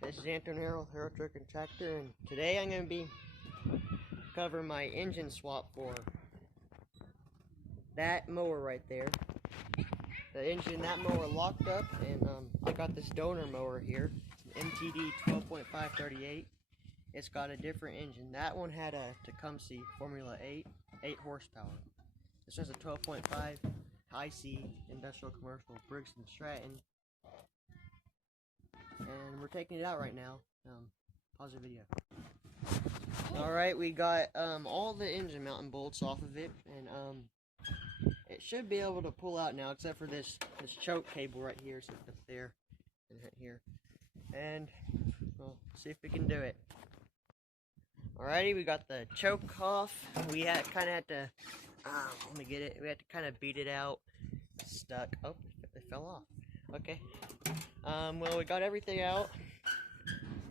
This is Antonio with Hero Truck and Tractor, and today I'm going to be covering my engine swap for that mower right there. The engine in that mower locked up, and I got this donor mower here, MTD 12.538. It's got a different engine. That one had a Tecumseh Formula 8 horsepower. This has a 12.5 high C industrial commercial Briggs Stratton. And we're taking it out right now. Pause the video. Alright, we got all the engine mounting bolts off of it, and it should be able to pull out now, except for this choke cable right here, so up there and right here. And we'll see if we can do it. Alrighty, we got the choke off. We kind of had to let me get it. We had to kind of beat it out. It's stuck. Oh, it fell off. Okay. Well, we got everything out.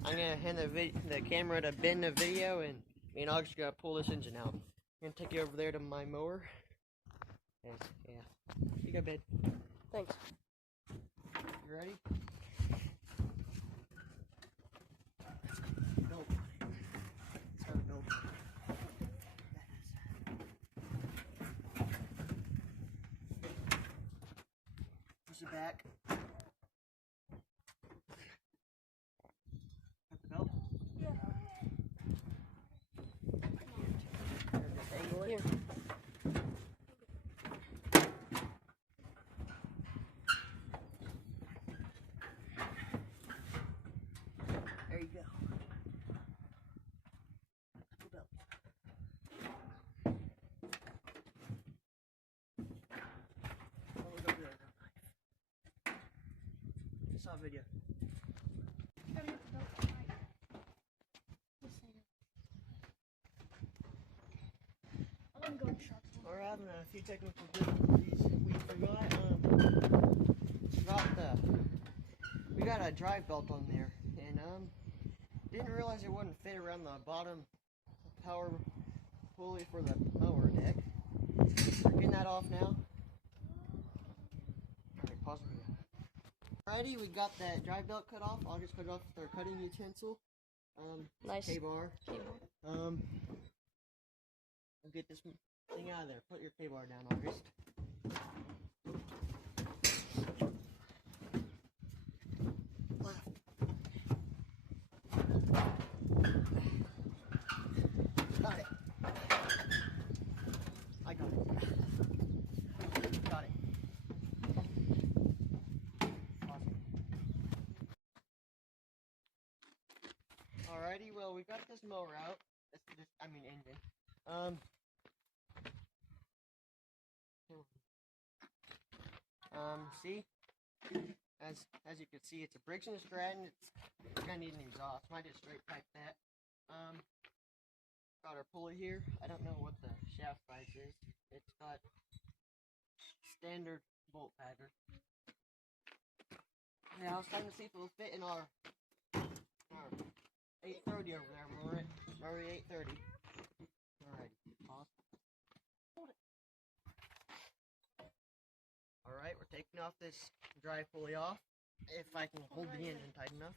I'm gonna hand the camera to Ben the video, and me and August are gonna pull this engine out. I'm gonna take you over there to my mower. Yeah. You go, Ben. Thanks. You ready? Go. Let's go. Push it back. Here. There you go. Just saw a video. We're having a few technical difficulties. We got a drive belt on there, and didn't realize it wouldn't fit around the bottom power pulley for the mower deck. We're getting that off now. Alright, pause the video. Alrighty, we got that drive belt cut off. I'll just cut it off with our cutting utensil. Nice. K-bar. I'll get this thing out of there. Put your K-bar down, August. Left. Got it. I got it. Got it. Awesome. Alrighty, well, we got this mower out. Engine. See? As you can see, it's a Briggs Stratton. It's gonna need an exhaust. Might just straight pipe that. Got our pulley here. I don't know what the shaft size is. It's got standard bolt pattern. Now it's time to see if it will fit in our 830 over there, Murray 830. Alright, pause. Hold it. Alright, we're taking off this drive pulley off. If I can hold the engine tight enough.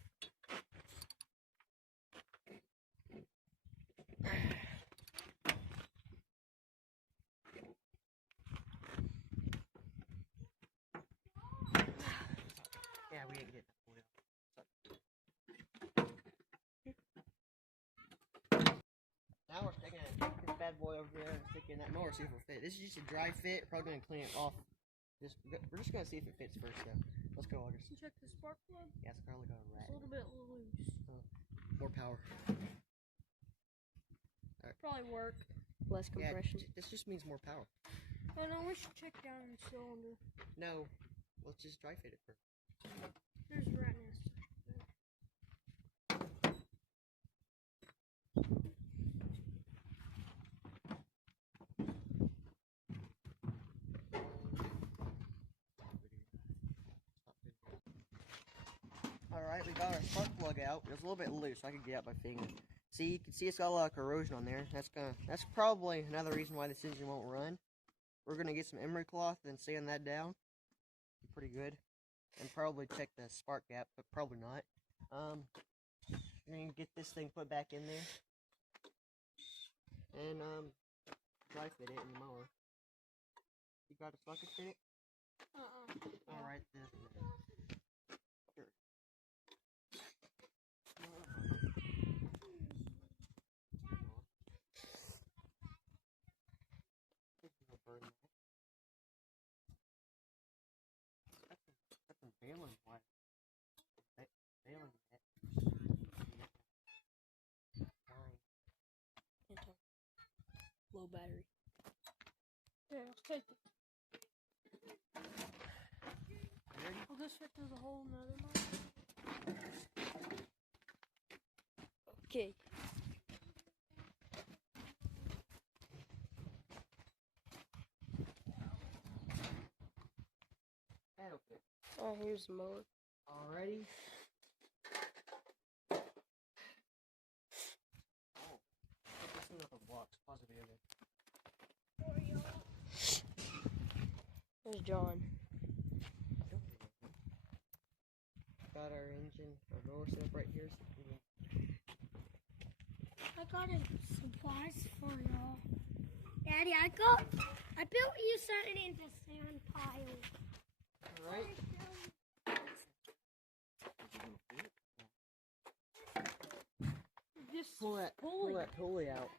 Yeah, we ain't getting that pulley off. Now we're taking this bad boy over here and sticking that mower, see if it'll fit. This is just a dry fit. Probably gonna clean it off. We're just gonna see if it fits first, though. Let's go, August. You check the spark plug? Yeah, it's probably gonna rat. It's a little bit loose. More power. Right. Probably work. Less compression. Yeah, this just means more power. Oh no, we should check down the cylinder. No, let's just dry fit it first. There's a rat nest. Alright, we got our spark plug out. It was a little bit loose, so I could get out my finger. See, you can see it's got a lot of corrosion on there. That's probably another reason why this engine won't run. We're gonna get some emery cloth and sand that down. Pretty good. And probably check the spark gap, but probably not. you're gonna get this thing put back in there. And, dry fit it in the mower. You got a socket fit it? Alright then. Sure. That's some baling wire. Baling net. Low battery. Yeah, let's take it. Ready? Will this fit through the hole in the other one? Okay. That'll fit. Oh, here's the mower. Alrighty. Oh, put this in the box. Pause the video there. There's John. Got our engine, our roller set up right here. I got a surprise for y'all. Daddy, I built you something in the sand pile. Alright. Just Pull that pulley out.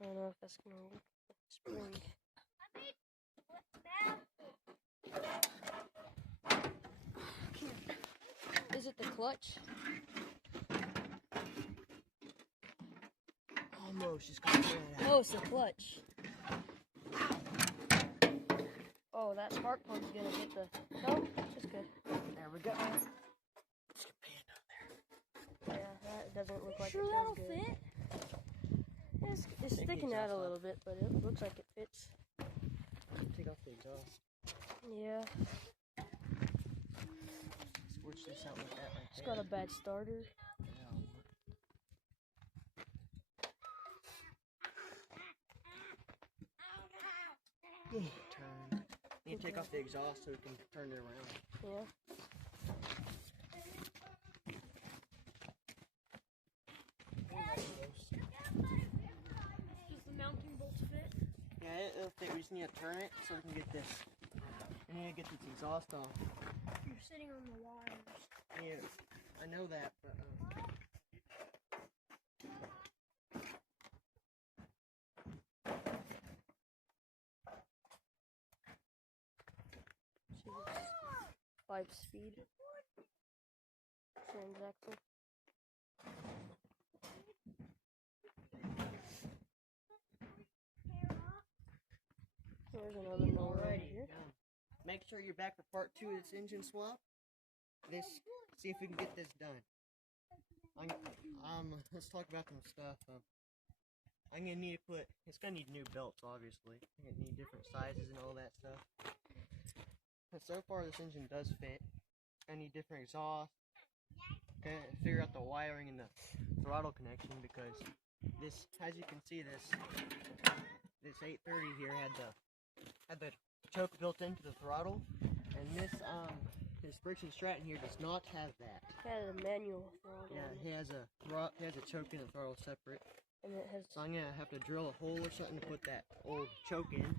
I don't know if that's gonna work. Spring. Is it the clutch? Almost, just got that out. Oh, it's the clutch. Oh, that spark plug's gonna hit the. No, it's good. There we go. Let's get Panda there. Yeah, that doesn't look like Sure it that'll feels good. fit? It's sticking out a little bit, but it looks like it fits. Take off the exhaust. Yeah, Switch this out like that right it's got a bad starter. Turn. You need to take off the exhaust so we can turn it around. Yeah. Does the mounting bolts fit? Yeah, it'll fit. We just need to turn it so we can get this. We need to get this exhaust off. You're sitting on the wires. Yeah, I know that, but See this 5-speed transaxle. There's another mower right alrighty. here. Make sure you're back for part 2 of this engine swap. See if we can get this done. Let's talk about some stuff. I'm gonna need to put. It's gonna need new belts, obviously. I'm gonna need different sizes and all that stuff. But so far, this engine does fit. I need different exhaust. Okay, figure out the wiring and the throttle connection because this, as you can see, this 830 here had the choke built into the throttle, and this Briggs Stratton here does not have that. It has a manual throttle. Yeah, it has a choke and a throttle separate. And it has. So I'm gonna have to drill a hole or something to put that old choke in,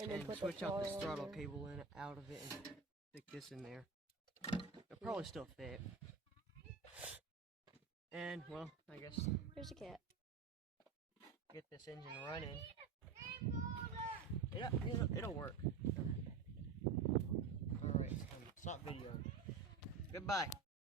And then put switch out this on throttle there. cable in out of it and stick this in there. It'll probably still fit. And well, I guess Here's a cat. get this engine running. It'll work. Alright, stop videoing. Goodbye.